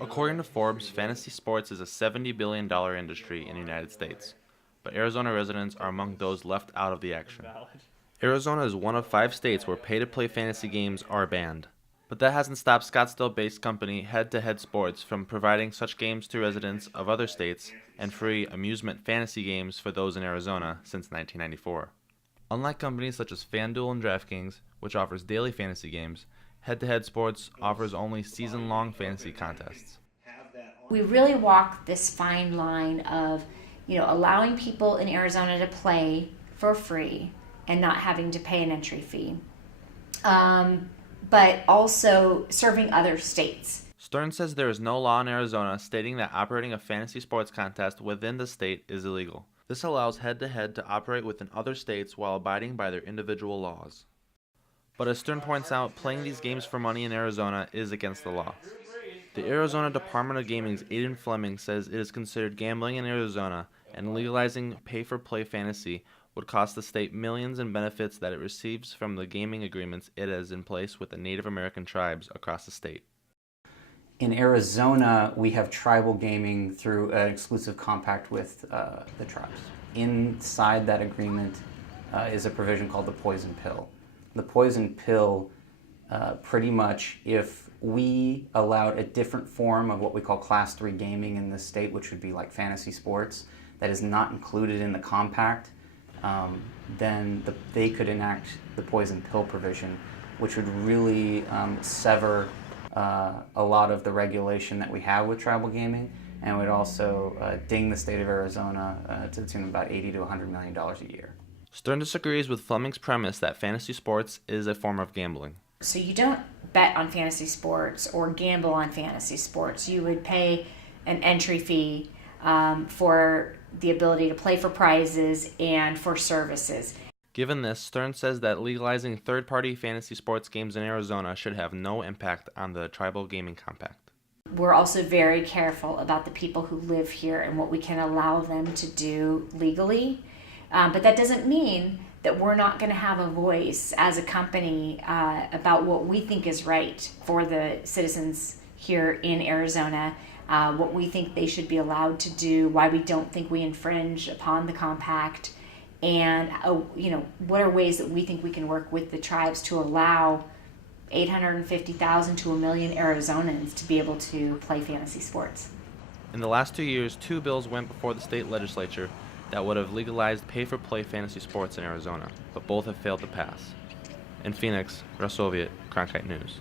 According to Forbes, fantasy sports is a $70 billion industry in the United States, but Arizona residents are among those left out of the action. Arizona is one of 5 states where pay-to-play fantasy games are banned, but that hasn't stopped Scottsdale-based company Head to Head Sports from providing such games to residents of other states and free amusement fantasy games for those in Arizona since 1994. Unlike companies such as FanDuel and DraftKings, which offers daily fantasy games, Head to Head Sports offers only season-long fantasy contests. We really walk this fine line of, allowing people in Arizona to play for free and not having to pay an entry fee, but also serving other states. Stern says there is no law in Arizona stating that operating a fantasy sports contest within the state is illegal. This allows Head to Head to operate within other states while abiding by their individual laws. But as Stern points out, playing these games for money in Arizona is against the law. The Arizona Department of Gaming's Aidan Fleming says it is considered gambling in Arizona, and legalizing pay-for-play fantasy would cost the state millions in benefits that it receives from the gaming agreements it has in place with the Native American tribes across the state. In Arizona, we have tribal gaming through an exclusive compact with the tribes. Inside that agreement is a provision called the poison pill. The poison pill, pretty much, if we allowed a different form of what we call Class 3 gaming in this state, which would be like fantasy sports, that is not included in the compact, then they could enact the poison pill provision, which would really sever a lot of the regulation that we have with tribal gaming, and would also ding the state of Arizona to the tune of about $80 to $100 million a year. Stern disagrees with Fleming's premise that fantasy sports is a form of gambling. So you don't bet on fantasy sports or gamble on fantasy sports. You would pay an entry fee for the ability to play for prizes and for services. Given this, Stern says that legalizing third-party fantasy sports games in Arizona should have no impact on the tribal gaming compact. We're also very careful about the people who live here and what we can allow them to do legally. But that doesn't mean that we're not going to have a voice as a company about what we think is right for the citizens here in Arizona, what we think they should be allowed to do, why we don't think we infringe upon the compact, and what are ways that we think we can work with the tribes to allow 850,000 to 1 million Arizonans to be able to play fantasy sports. In the last 2 years, 2 bills went before the state legislature that would have legalized pay-for-play fantasy sports in Arizona, but both have failed to pass. In Phoenix, Russ Oviatt, Cronkite News.